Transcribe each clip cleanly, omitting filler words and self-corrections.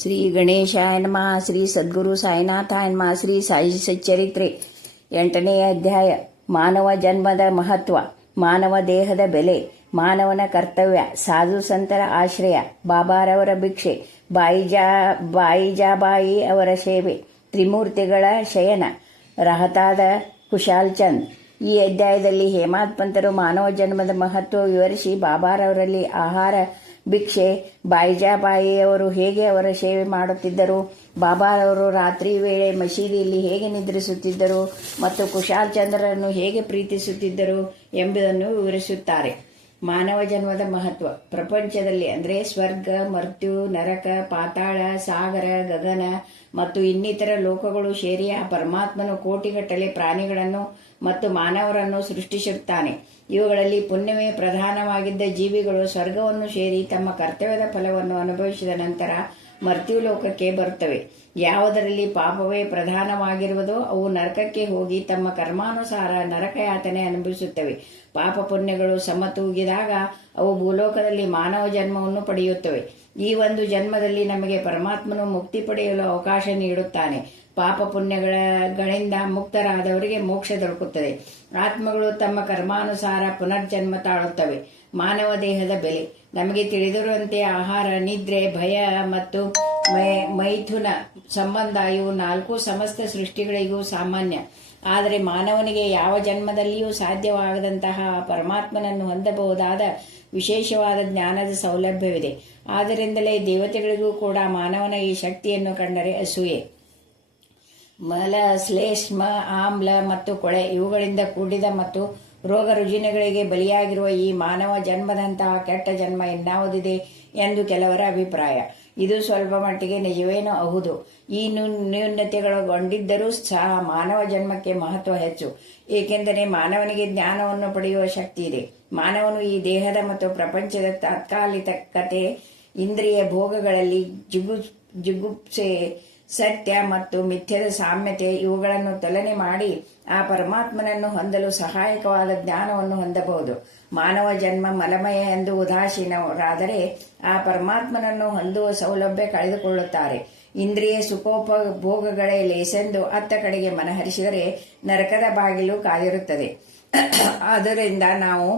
ಶ್ರೀ ಗಣೇಶಾಯ ನಮಃ. ಶ್ರೀ ಸದ್ಗುರು ಸಾಯಿನಾಥಾಯ ನಮಃ. ಶ್ರೀ ಸಾಯಿ ಸಚ್ಚರಿತ್ರೆ 8ನೇ ಅಧ್ಯಾಯ. ಮಾನವ ಜನ್ಮದ ಮಹತ್ವ, ಮಾನವ ದೇಹದ ಬೆಲೆ, ಮಾನವನ ಕರ್ತವ್ಯ, ಸಾಧು ಸಂತರ ಆಶ್ರಯ, ಬಾಬಾರವರ ಭಿಕ್ಷೆ, ಬಾಯಿಜಾಬಾಯಿ ಅವರ ಸೇವೆ, ತ್ರಿಮೂರ್ತಿಗಳ ಶಯನ, ರಹತಾದ ಕುಶಾಲ್ ಚಂದ್. ಈ ಅಧ್ಯಾಯದಲ್ಲಿ ಹೇಮಾದ್ ಪಂತರು ಮಾನವ ಜನ್ಮದ ಮಹತ್ವ ವಿವರಿಸಿ ಬಾಬಾರವರಲ್ಲಿ ಆಹಾರ, ಭಿಕ್ಷೆ, ಬಾಯಿಜಾಬಾಯಿಯವರು ಹೇಗೆ ಅವರ ಸೇವೆ ಮಾಡುತ್ತಿದ್ದರು, ಬಾಬಾರವರು ರಾತ್ರಿ ವೇಳೆ ಮಸೀದಿಯಲ್ಲಿ ಹೇಗೆ ನಿದ್ರಿಸುತ್ತಿದ್ದರು ಮತ್ತು ಕುಶಾಲ್ ಚಂದ್ರರನ್ನು ಹೇಗೆ ಪ್ರೀತಿಸುತ್ತಿದ್ದರು ಎಂಬುದನ್ನು ವಿವರಿಸುತ್ತಾರೆ. ಮಾನವ ಜನ್ಮದ ಮಹತ್ವ. ಪ್ರಪಂಚದಲ್ಲಿ ಅಂದರೆ ಸ್ವರ್ಗ, ಮರ್ತ್ಯು, ನರಕ, ಪಾತಾಳ, ಸಾಗರ, ಗಗನ ಮತ್ತು ಇನ್ನಿತರ ಲೋಕಗಳು ಸೇರಿ ಆ ಪರಮಾತ್ಮನು ಕೋಟಿಗಟ್ಟಲೆ ಪ್ರಾಣಿಗಳನ್ನು ಮತ್ತು ಮಾನವರನ್ನು ಸೃಷ್ಟಿಸಿರುತ್ತಾನೆ. ಇವುಗಳಲ್ಲಿ ಪುಣ್ಯವೇ ಪ್ರಧಾನವಾಗಿದ್ದ ಜೀವಿಗಳು ಸ್ವರ್ಗವನ್ನು ಸೇರಿ ತಮ್ಮ ಕರ್ತವ್ಯದ ಫಲವನ್ನು ಅನುಭವಿಸಿದ ನಂತರ ಮರ್ತ್ಯು ಲೋಕಕ್ಕೆ ಬರುತ್ತವೆ. ಯಾವುದರಲ್ಲಿ ಪಾಪವೇ ಪ್ರಧಾನವಾಗಿರುವುದೋ ಅವು ನರಕಕ್ಕೆ ಹೋಗಿ ತಮ್ಮ ಕರ್ಮಾನುಸಾರ ನರಕಯಾತನೆ ಅನುಭವಿಸುತ್ತವೆ. ಪಾಪ ಪುಣ್ಯಗಳು ಸಮತೂಗಿದಾಗ ಅವು ಭೂಲೋಕದಲ್ಲಿ ಮಾನವ ಜನ್ಮವನ್ನು ಪಡೆಯುತ್ತವೆ. ಈ ಒಂದು ಜನ್ಮದಲ್ಲಿ ನಮಗೆ ಪರಮಾತ್ಮನು ಮುಕ್ತಿ ಪಡೆಯಲು ಅವಕಾಶ ನೀಡುತ್ತಾನೆ. ಪಾಪ ಪುಣ್ಯಗಳಿಂದ ಮುಕ್ತರಾದವರಿಗೆ ಮೋಕ್ಷ ದೊರಕುತ್ತದೆ. ಆತ್ಮಗಳು ತಮ್ಮ ಕರ್ಮಾನುಸಾರ ಪುನರ್ಜನ್ಮ ತಾಳುತ್ತವೆ. ಮಾನವ ದೇಹದ ಬೆಲೆ. ನಮಗೆ ತಿಳಿದಿರುವಂತೆ ಆಹಾರ, ನಿದ್ರೆ, ಭಯ ಮತ್ತು ಮೈಥುನ ಸಂಬಂಧ ಇವು 4 ಸಮಸ್ತ ಸೃಷ್ಟಿಗಳಿಗೂ ಸಾಮಾನ್ಯ. ಆದರೆ ಮಾನವನಿಗೆ ಯಾವ ಜನ್ಮದಲ್ಲಿಯೂ ಸಾಧ್ಯವಾಗದಂತಹ ಪರಮಾತ್ಮನನ್ನು ಹೊಂದಬಹುದಾದ ವಿಶೇಷವಾದ ಜ್ಞಾನದ ಸೌಲಭ್ಯವಿದೆ. ಆದ್ದರಿಂದಲೇ ದೇವತೆಗಳಿಗೂ ಕೂಡ ಮಾನವನ ಈ ಶಕ್ತಿಯನ್ನು ಕಂಡರೆ ಅಸೂಯೆ. ಮಲ, ಶ್ಲೇಷ್ಮ, ಆಮ್ಲ ಮತ್ತು ಕೊಳೆ ಇವುಗಳಿಂದ ಕೂಡಿದ ಮತ್ತು ರೋಗ ರುಜಿನಗಳಿಗೆ ಬಲಿಯಾಗಿರುವ ಈ ಮಾನವ ಜನ್ಮದಂತಹ ಕೆಟ್ಟ ಜನ್ಮ ಇನ್ನಾವುದಿದೆ ಎಂದು ಕೆಲವರ ಅಭಿಪ್ರಾಯ. ಇದು ಸ್ವಲ್ಪ ಮಟ್ಟಿಗೆ ನಿಜವೇನೋ ಹೌದು. ಈ ನ್ಯೂನತೆಗಳೊಳಗೊಂಡಿದ್ದರೂ ಸಹ ಮಾನವ ಜನ್ಮಕ್ಕೆ ಮಹತ್ವ ಹೆಚ್ಚು. ಏಕೆಂದರೆ ಮಾನವನಿಗೆ ಜ್ಞಾನವನ್ನು ಪಡೆಯುವ ಶಕ್ತಿ ಇದೆ. ಮಾನವನು ಈ ದೇಹದ ಮತ್ತು ಪ್ರಪಂಚದ ತಾತ್ಕಾಲಿಕತೆ, ಇಂದ್ರಿಯ ಭೋಗಗಳಲ್ಲಿ ಜಿಗುಪ್ಸೆ, ಸತ್ಯ ಮತ್ತು ಮಿಥ್ಯದ ಸಾಮ್ಯತೆ ಇವುಗಳನ್ನು ತುಲನೆ ಮಾಡಿ ಆ ಪರಮಾತ್ಮನನ್ನು ಹೊಂದಲು ಸಹಾಯಕವಾದ ಜ್ಞಾನವನ್ನು ಹೊಂದಬಹುದು. ಮಾನವ ಜನ್ಮ ಮಲಮಯ ಎಂದು ಉದಾಸೀನರಾದರೆ ಆ ಪರಮಾತ್ಮನನ್ನು ಹೊಂದುವ ಸೌಲಭ್ಯ ಕಳೆದುಕೊಳ್ಳುತ್ತಾರೆ. ಇಂದ್ರಿಯ ಸುಖೋಪಭೋಗಗಳೇ ಲೇಸೆಂದು ಅತ್ತ ಕಡೆಗೆ ಮನಹರಿಸಿದರೆ ನರಕದ ಬಾಗಿಲು ಕಾದಿರುತ್ತದೆ. ಆದ್ದರಿಂದ ನಾವು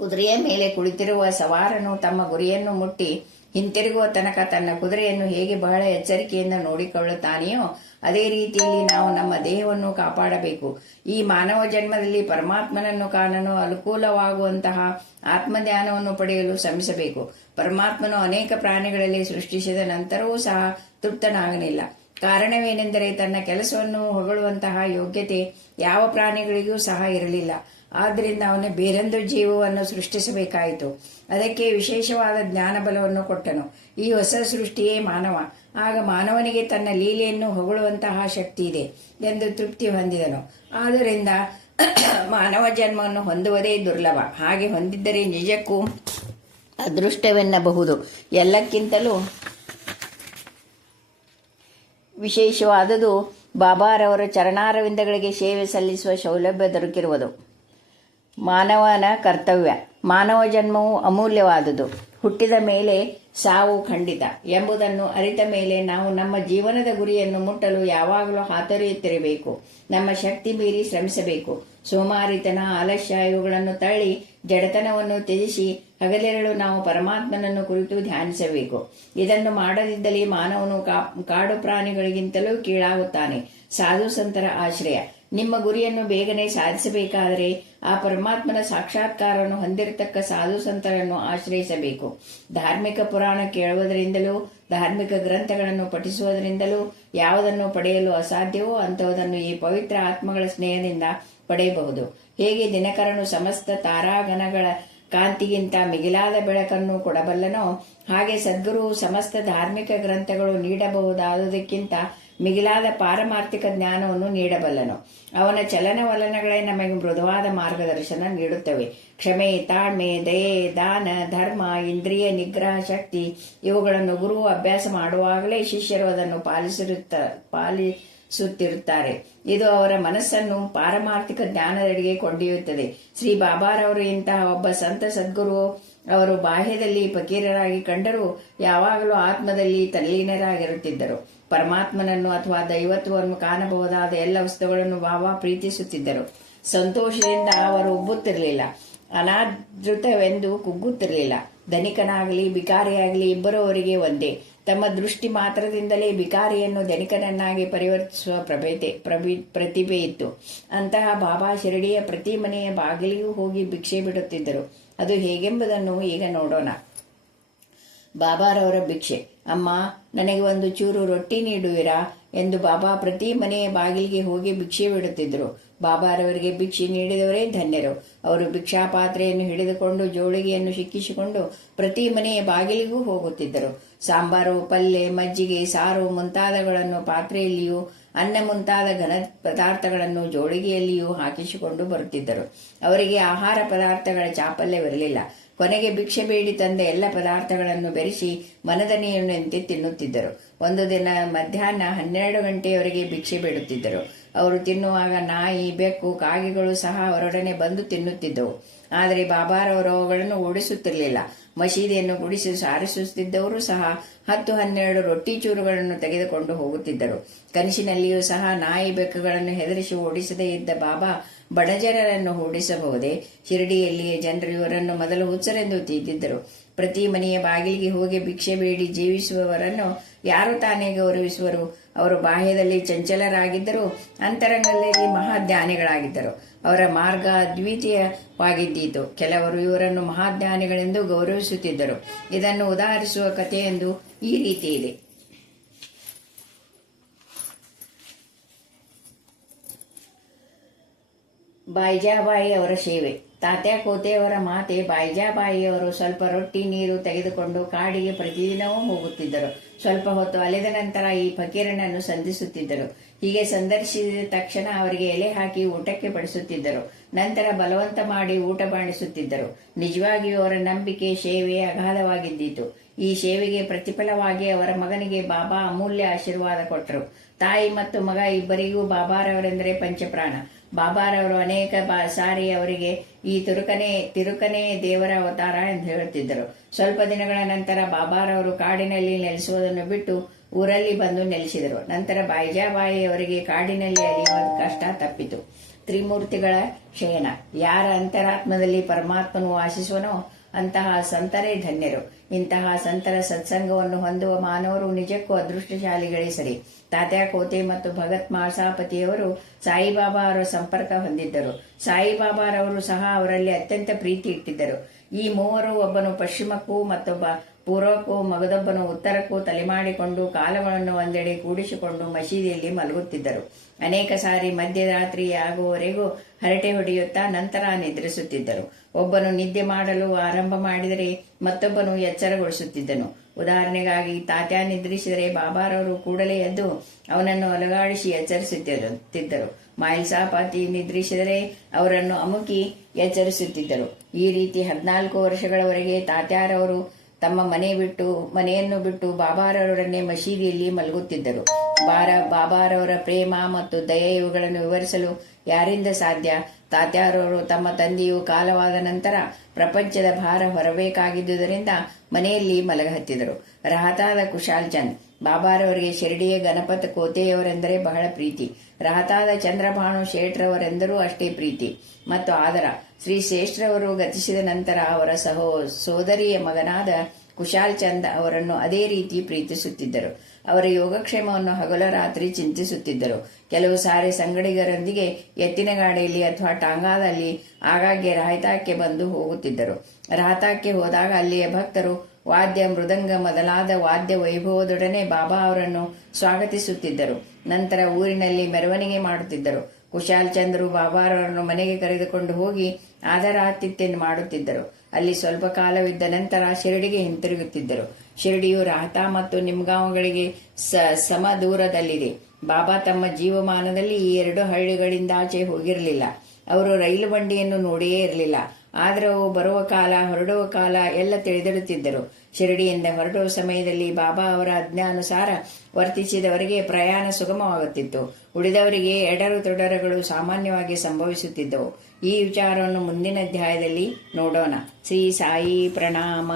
ಕುದುರೆಯ ಮೇಲೆ ಕುಳಿತಿರುವ ಸವಾರನು ತಮ್ಮ ಗುರಿಯನ್ನು ಮುಟ್ಟಿ ಹಿಂತಿರುಗುವ ತನಕ ತನ್ನ ಕುದುರೆಯನ್ನು ಹೇಗೆ ಬಹಳ ಎಚ್ಚರಿಕೆಯಿಂದ ನೋಡಿಕೊಳ್ಳುತ್ತಾನೆಯೋ ಅದೇ ರೀತಿಯಲ್ಲಿ ನಾವು ನಮ್ಮ ದೇಹವನ್ನು ಕಾಪಾಡಬೇಕು. ಈ ಮಾನವ ಜನ್ಮದಲ್ಲಿ ಪರಮಾತ್ಮನನ್ನು ಕಾಣಲು ಅನುಕೂಲವಾಗುವಂತಹ ಆತ್ಮಧ್ಯಾನವನ್ನು ಪಡೆಯಲು ಶ್ರಮಿಸಬೇಕು. ಪರಮಾತ್ಮನು ಅನೇಕ ಪ್ರಾಣಿಗಳಲ್ಲಿ ಸೃಷ್ಟಿಸಿದ ನಂತರವೂ ಸಹ ತೃಪ್ತನಾಗಲಿಲ್ಲ. ಕಾರಣವೇನೆಂದರೆ ತನ್ನ ಕೆಲಸವನ್ನು ಹೊಗಳುವಂತಹ ಯೋಗ್ಯತೆ ಯಾವ ಪ್ರಾಣಿಗಳಿಗೂ ಸಹ ಇರಲಿಲ್ಲ. ಆದ್ದರಿಂದ ಅವನು ಬೇರೊಂದು ಜೀವವನ್ನು ಸೃಷ್ಟಿಸಬೇಕಾಯಿತು. ಅದಕ್ಕೆ ವಿಶೇಷವಾದ ಜ್ಞಾನ ಬಲವನ್ನು ಕೊಟ್ಟನು. ಈ ಹೊಸ ಸೃಷ್ಟಿಯೇ ಮಾನವ. ಆಗ ಮಾನವನಿಗೆ ತನ್ನ ಲೀಲೆಯನ್ನು ಹೊಗಳುವಂತಹ ಶಕ್ತಿ ಇದೆ ಎಂದು ತೃಪ್ತಿ ಹೊಂದಿದನು. ಆದ್ದರಿಂದ ಮಾನವ ಜನ್ಮವನ್ನು ಹೊಂದುವುದೇ ದುರ್ಲಭ. ಹಾಗೆ ಹೊಂದಿದ್ದರೆ ನಿಜಕ್ಕೂ ಅದೃಷ್ಟವೆನ್ನಬಹುದು. ಎಲ್ಲಕ್ಕಿಂತಲೂ ವಿಶೇಷವಾದುದು ಬಾಬಾರವರ ಚರಣಾರವಿಂದಗಳಿಗೆ ಸೇವೆ ಸಲ್ಲಿಸುವ ಸೌಲಭ್ಯ ದೊರಕಿರುವುದು. ಮಾನವನ ಕರ್ತವ್ಯ. ಮಾನವ ಜನ್ಮವು ಅಮೂಲ್ಯವಾದುದು. ಹುಟ್ಟಿದ ಮೇಲೆ ಸಾವು ಖಂಡಿತ ಎಂಬುದನ್ನು ಅರಿತ ಮೇಲೆ ನಾವು ನಮ್ಮ ಜೀವನದ ಗುರಿಯನ್ನು ಮುಟ್ಟಲು ಯಾವಾಗಲೂ ಹಾತೊರೆಯುತ್ತಿರಬೇಕು. ನಮ್ಮ ಶಕ್ತಿ ಮೀರಿ ಶ್ರಮಿಸಬೇಕು. ಸೋಮಾರಿತನ, ಆಲಸ್ಯ ಇವುಗಳನ್ನು ತಳ್ಳಿ ಜಡತನವನ್ನು ತ್ಯಜಿಸಿ ಹಗಲಿರಳು ನಾವು ಪರಮಾತ್ಮನನ್ನು ಕುರಿತು ಧ್ಯಾನಿಸಬೇಕು. ಇದನ್ನು ಮಾಡದಿದ್ದಲ್ಲಿ ಮಾನವನು ಕಾಡು ಪ್ರಾಣಿಗಳಿಗಿಂತಲೂ ಕೀಳಾಗುತ್ತಾನೆ. ಸಾಧು ಸಂತರ ಆಶ್ರಯ. ನಿಮ್ಮ ಗುರಿಯನ್ನು ಬೇಗನೆ ಸಾಧಿಸಬೇಕಾದರೆ ಆ ಪರಮಾತ್ಮನ ಸಾಕ್ಷಾತ್ಕಾರವನ್ನು ಹೊಂದಿರತಕ್ಕ ಸಾಧು ಸಂತರನ್ನು ಆಶ್ರಯಿಸಬೇಕು. ಧಾರ್ಮಿಕ ಪುರಾಣ ಕೇಳುವುದರಿಂದಲೂ ಧಾರ್ಮಿಕ ಗ್ರಂಥಗಳನ್ನು ಪಠಿಸುವುದರಿಂದಲೂ ಯಾವುದನ್ನು ಪಡೆಯಲು ಅಸಾಧ್ಯವೋ ಅಂಥವುದನ್ನು ಈ ಪವಿತ್ರ ಆತ್ಮಗಳ ಸ್ನೇಹದಿಂದ ಪಡೆಯಬಹುದು. ಹೇಗೆ ದಿನಕರನು ಸಮಸ್ತ ತಾರಾಗಣಗಳ ಕಾಂತಿಗಿಂತ ಮಿಗಿಲಾದ ಬೆಳಕನ್ನು ಕೊಡಬಲ್ಲನೋ ಹಾಗೆ ಸದ್ಗುರು ಸಮಸ್ತ ಧಾರ್ಮಿಕ ಗ್ರಂಥಗಳು ನೀಡಬಹುದಾದುದಕ್ಕಿಂತ ಮಿಗಿಲಾದ ಪಾರಮಾರ್ಥಿಕ ಜ್ಞಾನವನ್ನು ನೀಡಬಲ್ಲನು. ಅವನ ಚಲನವಲನಗಳೇ ನಮಗೆ ಮೃದುವಾದ ಮಾರ್ಗದರ್ಶನ ನೀಡುತ್ತವೆ. ಕ್ಷಮೆ, ತಾಳ್ಮೆ, ದಯೆ, ದಾನ, ಧರ್ಮ, ಇಂದ್ರಿಯ ನಿಗ್ರಹ ಶಕ್ತಿ ಇವುಗಳನ್ನು ಗುರು ಅಭ್ಯಾಸ ಮಾಡುವಾಗಲೇ ಶಿಷ್ಯರು ಅದನ್ನು ಪಾಲಿಸುತ್ತಿರುತ್ತಾರೆ. ಇದು ಅವರ ಮನಸ್ಸನ್ನು ಪಾರಮಾರ್ಥಿಕ ಜ್ಞಾನದೆಡೆಗೆ ಕೊಂಡೊಯ್ಯುತ್ತದೆ. ಶ್ರೀ ಬಾಬಾರವರು ಇಂತಹ ಒಬ್ಬ ಸಂತ ಸದ್ಗುರು ಅವರು ಬಾಹ್ಯದಲ್ಲಿ ಫಕೀರರಾಗಿ ಕಂಡರೂ ಯಾವಾಗಲೂ ಆತ್ಮದಲ್ಲಿ ತಲ್ಲೀನರಾಗಿರುತ್ತಿದ್ದರು. ಪರಮಾತ್ಮನನ್ನು ಅಥವಾ ದೈವತ್ವವನ್ನು ಕಾಣಬಹುದಾದ ಎಲ್ಲ ವಸ್ತುಗಳನ್ನು ಬಾಬಾ ಪ್ರೀತಿಸುತ್ತಿದ್ದರು. ಸಂತೋಷದಿಂದ ಅವರು ಉಬ್ಬುತ್ತಿರಲಿಲ್ಲ, ಅನಾದೃತವೆಂದು ಕುಗ್ಗುತ್ತಿರಲಿಲ್ಲ. ಧನಿಕನಾಗಲಿ ಬಿಕಾರಿಯಾಗಲಿ ಇಬ್ಬರೂ ಅವರಿಗೆ ಒಂದೇ. ತಮ್ಮ ದೃಷ್ಟಿ ಮಾತ್ರದಿಂದಲೇ ಬಿಕಾರಿಯನ್ನು ಧನಿಕನನ್ನಾಗಿ ಪರಿವರ್ತಿಸುವ ಪ್ರತಿಭೆ ಇತ್ತು. ಅಂತಹ ಬಾಬಾ ಶಿರಡಿಯ ಪ್ರತಿ ಮನೆಯ ಬಾಗಿಲಿಗೂ ಹೋಗಿ ಭಿಕ್ಷೆ ಬಿಡುತ್ತಿದ್ದರು. ಅದು ಹೇಗೆಂಬುದನ್ನು ಈಗ ನೋಡೋಣ. ಬಾಬಾರವರ ಭಿಕ್ಷೆ. ಅಮ್ಮ, ನನಗೆ ಒಂದು ಚೂರು ರೊಟ್ಟಿ ನೀಡುವಿರಾ ಎಂದು ಬಾಬಾ ಪ್ರತಿ ಮನೆಯ ಬಾಗಿಲಿಗೆ ಹೋಗಿ ಭಿಕ್ಷೆ ಬಿಡುತ್ತಿದ್ದರು. ಬಾಬಾರವರಿಗೆ ಭಿಕ್ಷೆ ನೀಡಿದವರೇ ಧನ್ಯರು. ಅವರು ಭಿಕ್ಷಾ ಪಾತ್ರೆಯನ್ನು ಹಿಡಿದುಕೊಂಡು ಜೋಳಿಗೆಯನ್ನು ಸಿಕ್ಕಿಸಿಕೊಂಡು ಪ್ರತಿ ಮನೆಯ ಬಾಗಿಲಿಗೂ ಹೋಗುತ್ತಿದ್ದರು. ಸಾಂಬಾರು, ಪಲ್ಯ, ಮಜ್ಜಿಗೆ, ಸಾರು ಮುಂತಾದಗಳನ್ನು ಪಾತ್ರೆಯಲ್ಲಿಯೂ, ಅನ್ನ ಮುಂತಾದ ಘನ ಪದಾರ್ಥಗಳನ್ನು ಜೋಳಿಗೆಯಲ್ಲಿಯೂ ಹಾಕಿಸಿಕೊಂಡು ಬರುತ್ತಿದ್ದರು. ಅವರಿಗೆ ಆಹಾರ ಪದಾರ್ಥಗಳ ಚಾಪಲ್ಯವಿರಲಿಲ್ಲ. ಕೊನೆಗೆ ಭಿಕ್ಷೆ ಬೇಡಿ ತಂದ ಎಲ್ಲ ಪದಾರ್ಥಗಳನ್ನು ಬೆರೆಸಿ ಮನದನಿಯನ್ನುಂತೆ ತಿನ್ನುತ್ತಿದ್ದರು. ಒಂದು ದಿನ ಮಧ್ಯಾಹ್ನ 12 ಗಂಟೆಯವರೆಗೆ ಭಿಕ್ಷೆ ಬೇಡುತ್ತಿದ್ದರು. ಅವರು ತಿನ್ನುವಾಗ ನಾಯಿ, ಬೆಕ್ಕು, ಕಾಗೆಗಳು ಸಹ ಅವರೊಡನೆ ಬಂದು ತಿನ್ನುತ್ತಿದ್ದವು. ಆದರೆ ಬಾಬಾರವರು ಅವುಗಳನ್ನು ಓಡಿಸುತ್ತಿರಲಿಲ್ಲ. ಮಸೀದಿಯನ್ನು ಗುಡಿಸಿ ಸಾರಿಸುತ್ತಿದ್ದವರು ಸಹ 10-12 ರೊಟ್ಟಿ ಚೂರುಗಳನ್ನು ತೆಗೆದುಕೊಂಡು ಹೋಗುತ್ತಿದ್ದರು. ಕನಸಿನಲ್ಲಿಯೂ ಸಹ ನಾಯಿ, ಬೆಕ್ಕುಗಳನ್ನು ಹೆದರಿಸಿ ಓಡಿಸದೇ ಇದ್ದ ಬಾಬಾ ಬಡಜನರನ್ನು ಓಡಿಸಬಹುದೇ? ಶಿರಡಿಯಲ್ಲಿಯೇ ಜನರು ಇವರನ್ನು ಮೊದಲು ಹುಚ್ಚರೆಂದು ತಿದ್ದಿದ್ದರು. ಪ್ರತಿ ಮನೆಯ ಬಾಗಿಲಿಗೆ ಹೋಗಿ ಭಿಕ್ಷೆ ಬೇಡಿ ಜೀವಿಸುವವರನ್ನು ಯಾರು ತಾನೇ ಗೌರವಿಸುವರು? ಅವರು ಬಾಹ್ಯದಲ್ಲಿ ಚಂಚಲರಾಗಿದ್ದರು, ಅಂತರಂಗದಲ್ಲಿ ಮಹಾಜ್ಞಾನಿಗಳಾಗಿದ್ದರು. ಅವರ ಮಾರ್ಗ ಅದ್ವಿತೀಯವಾಗಿದ್ದೀತು. ಕೆಲವರು ಇವರನ್ನು ಮಹಾಜ್ಞಾನಿಗಳೆಂದು ಗೌರವಿಸುತ್ತಿದ್ದರು. ಇದನ್ನು ಉದಾಹರಿಸುವ ಕಥೆಯೊಂದು ಈ ರೀತಿ ಇದೆ. ಬಾಯ್ಜಾಬಾಯಿ ಅವರ ಸೇವೆ. ತಾತ್ಯಾ ಕೋತೆಯವರ ಮಾತೆ ಬಾಯ್ಜಾಬಾಯಿಯವರು ಸ್ವಲ್ಪ ರೊಟ್ಟಿ, ನೀರು ತೆಗೆದುಕೊಂಡು ಕಾಡಿಗೆ ಪ್ರತಿದಿನವೂ ಹೋಗುತ್ತಿದ್ದರು. ಸ್ವಲ್ಪ ಹೊತ್ತು ಅಲೆದ ನಂತರ ಈ ಫಕೀರನನ್ನು ಸಂಧಿಸುತ್ತಿದ್ದರು. ಹೀಗೆ ಸಂದರ್ಶಿಸಿದ ತಕ್ಷಣ ಅವರಿಗೆ ಎಲೆ ಹಾಕಿ ಊಟಕ್ಕೆ ಬಡಿಸುತ್ತಿದ್ದರು. ನಂತರ ಬಲವಂತ ಮಾಡಿ ಊಟ ಮಾಡಿಸುತ್ತಿದ್ದರು. ನಿಜವಾಗಿಯೂ ಅವರ ನಂಬಿಕೆ, ಸೇವೆ ಅಗಾಧವಾಗಿದ್ದಿತು. ಈ ಸೇವೆಗೆ ಪ್ರತಿಫಲವಾಗಿ ಅವರ ಮಗನಿಗೆ ಬಾಬಾ ಅಮೂಲ್ಯ ಆಶೀರ್ವಾದ ಕೊಟ್ಟರು. ತಾಯಿ ಮತ್ತು ಮಗ ಇಬ್ಬರಿಗೂ ಬಾಬಾರವರೆಂದರೆ ಪಂಚಪ್ರಾಣ. ಬಾಬಾರವರು ಅನೇಕ ಸಾರಿ ಅವರಿಗೆ ಈ ತಿರುಕನೇ ದೇವರ ಅವತಾರ ಎಂದು ಹೇಳುತ್ತಿದ್ದರು. ಸ್ವಲ್ಪ ದಿನಗಳ ನಂತರ ಬಾಬಾರವರು ಕಾಡಿನಲ್ಲಿ ನೆಲೆಸುವುದನ್ನು ಬಿಟ್ಟು ಊರಲ್ಲಿ ಬಂದು ನೆಲೆಸಿದರು. ನಂತರ ಬಾಯ್ಜಾಬಾಯಿ ಅವರಿಗೆ ಕಾಡಿನಲ್ಲಿ ಅಲಿಯುವ ಕಷ್ಟ ತಪ್ಪಿತು. ತ್ರಿಮೂರ್ತಿಗಳ ಶಯನ. ಯಾರ ಅಂತರಾತ್ಮದಲ್ಲಿ ಪರಮಾತ್ಮನು ವಾಸಿಸುವನೋ ಅಂತಹ ಸಂತರೇ ಧನ್ಯರು. ಇಂತಹ ಸಂತರ ಸತ್ಸಂಗವನ್ನು ಹೊಂದುವ ಮಾನವರು ನಿಜಕ್ಕೂ ಅದೃಷ್ಟಶಾಲಿಗಳೇ ಸರಿ. ತಾತ್ಯಾ ಕೋತೆ ಮತ್ತು ಭಗತ್ ಮಾಸಾಪತಿಯವರು ಸಾಯಿಬಾಬಾ ಅವರ ಸಂಪರ್ಕ ಹೊಂದಿದ್ದರು. ಸಾಯಿಬಾಬಾರವರು ಸಹ ಅವರಲ್ಲಿ ಅತ್ಯಂತ ಪ್ರೀತಿ ಇಟ್ಟಿದ್ದರು. ಈ ಮೂವರು, ಒಬ್ಬನು ಪಶ್ಚಿಮಕ್ಕೂ ಮತ್ತೊಬ್ಬ ಪೂರ್ವಕ್ಕೂ, ಮಗದೊಬ್ಬನು ಉತ್ತರಕ್ಕೂ ತಲೆಮಾಡಿಕೊಂಡು ಕಾಲುಗಳನ್ನು ಒಂದೆಡೆ ಕೂಡಿಸಿಕೊಂಡು ಮಸೀದಿಯಲ್ಲಿ ಮಲಗುತ್ತಿದ್ದರು. ಅನೇಕ ಸಾರಿ ಮಧ್ಯರಾತ್ರಿ ಆಗುವವರೆಗೂ ಹರಟೆ ಹೊಡೆಯುತ್ತಾ ನಂತರ ನಿದ್ರಿಸುತ್ತಿದ್ದರು. ಒಬ್ಬನು ನಿದ್ದೆ ಮಾಡಲು ಆರಂಭ ಮಾಡಿದರೆ ಮತ್ತೊಬ್ಬನು ಎಚ್ಚರಗೊಳಿಸುತ್ತಿದ್ದನು. ಉದಾಹರಣೆಗಾಗಿ ತಾತ್ಯಾ ನಿದ್ರಿಸಿದರೆ ಬಾಬಾರವರು ಕೂಡಲೇ ಎದ್ದು ಅವನನ್ನು ಅಲುಗಾಡಿಸಿ ಎಚ್ಚರಿಸುತ್ತಿದ್ದರು. ಮಾಯಿಲ್ಸಾಪಾತಿ ನಿದ್ರಿಸಿದರೆ ಅವರನ್ನು ಅಮುಕಿ ಎಚ್ಚರಿಸುತ್ತಿದ್ದರು. ಈ ರೀತಿ 14 ವರ್ಷಗಳವರೆಗೆ ತಾತ್ಯಾರವರು ತಮ್ಮ ಮನೆಯನ್ನು ಬಿಟ್ಟು ಬಾಬಾರವರನ್ನೇ ಮಸೀದಿಯಲ್ಲಿ ಮಲಗುತ್ತಿದ್ದರು. ಬಾಬಾರವರ ಪ್ರೇಮ ಮತ್ತು ದಯೆ ಇವುಗಳನ್ನು ವಿವರಿಸಲು ಯಾರಿಂದ ಸಾಧ್ಯ? ತಾತ್ಯಾರವರು ತಮ್ಮ ತಂದೆಯು ಕಾಲವಾದ ನಂತರ ಪ್ರಪಂಚದ ಭಾರ ಹೊರಬೇಕಾಗಿದ್ದುದರಿಂದ ಮನೆಯಲ್ಲಿ ಮಲಗಹತ್ತಿದರು. ರಹತಾದ ಕುಶಾಲ್ ಚಂದ್. ಬಾಬಾರವರಿಗೆ ಶಿರಡಿಯ ಗಣಪತ್ ಕೋತೆಯವರೆಂದರೆ ಬಹಳ ಪ್ರೀತಿ. ರಹತಾದ ಚಂದ್ರಭಾನು ಶೇಟ್ರವರೆಂದರೂ ಅಷ್ಟೇ ಪ್ರೀತಿ ಮತ್ತು ಆದರ. ಶ್ರೀ ಶ್ರೇಷ್ಠರವರು ಗತಿಸಿದ ನಂತರ ಅವರ ಸೋದರಿಯ ಮಗನಾದ ಕುಶಾಲ್ ಚಂದ್ ಅವರನ್ನು ಅದೇ ರೀತಿ ಪ್ರೀತಿಸುತ್ತಿದ್ದರು. ಅವರ ಯೋಗಕ್ಷೇಮವನ್ನು ಹಗಲು ರಾತ್ರಿ ಚಿಂತಿಸುತ್ತಿದ್ದರು. ಕೆಲವು ಸಾರಿ ಸಂಗಡಿಗರೊಂದಿಗೆ ಎತ್ತಿನ ಗಾಡಿಯಲ್ಲಿ ಅಥವಾ ಟಾಂಗಾದಲ್ಲಿ ಆಗಾಗ್ಗೆ ರಾಹತಾಕ್ಕೆ ಬಂದು ಹೋಗುತ್ತಿದ್ದರು. ರಾಹತಾಕ್ಕೆ ಹೋದಾಗ ಅಲ್ಲಿಯ ಭಕ್ತರು ವಾದ್ಯ, ಮೃದಂಗ ಮೊದಲಾದ ವಾದ್ಯ ವೈಭವದೊಡನೆ ಬಾಬಾ ಅವರನ್ನು ಸ್ವಾಗತಿಸುತ್ತಿದ್ದರು. ನಂತರ ಊರಿನಲ್ಲಿ ಮೆರವಣಿಗೆ ಮಾಡುತ್ತಿದ್ದರು. ಕುಶಾಲ್ ಚಂದ್ರು ಬಾಬಾರವರನ್ನು ಮನೆಗೆ ಕರೆದುಕೊಂಡು ಹೋಗಿ ಆದರಾತಿಥ್ಯ ಮಾಡುತ್ತಿದ್ದರು. ಅಲ್ಲಿ ಸ್ವಲ್ಪ ಕಾಲವಿದ್ದ ನಂತರ ಶಿರಡಿಗೆ ಹಿಂತಿರುಗುತ್ತಿದ್ದರು. ಶಿರಡಿಯು ರಾಹತಾ ಮತ್ತು ನಿಮ್ಗಾಂವ್ಗಳಿಗೆ ಸಮ ದೂರದಲ್ಲಿದೆ. ಬಾಬಾ ತಮ್ಮ ಜೀವಮಾನದಲ್ಲಿ ಈ 2 ಹಳ್ಳಿಗಳಿಂದಾಚೆ ಹೋಗಿರಲಿಲ್ಲ. ಅವರು ರೈಲು ಬಂಡಿಯನ್ನು ನೋಡಿಯೇ ಇರಲಿಲ್ಲ. ಆದರೆ ಅವು ಬರುವ ಕಾಲ, ಹೊರಡುವ ಕಾಲ ಎಲ್ಲ ತಿಳಿದಿರುತ್ತಿದ್ದರು. ಶಿರಡಿಯಿಂದ ಹೊರಡುವ ಸಮಯದಲ್ಲಿ ಬಾಬಾ ಅವರ ಆಜ್ಞಾನುಸಾರ ವರ್ತಿಸಿದವರಿಗೆ ಪ್ರಯಾಣ ಸುಗಮವಾಗುತ್ತಿತ್ತು. ಉಳಿದವರಿಗೆ ಎಡರು ತೊಡರುಗಳು ಸಾಮಾನ್ಯವಾಗಿ ಸಂಭವಿಸುತ್ತಿದ್ದವು. ಈ ವಿಚಾರವನ್ನು ಮುಂದಿನ ಅಧ್ಯಾಯದಲ್ಲಿ ನೋಡೋಣ. ಶ್ರೀ ಸಾಯಿ ಪ್ರಣಾಮ.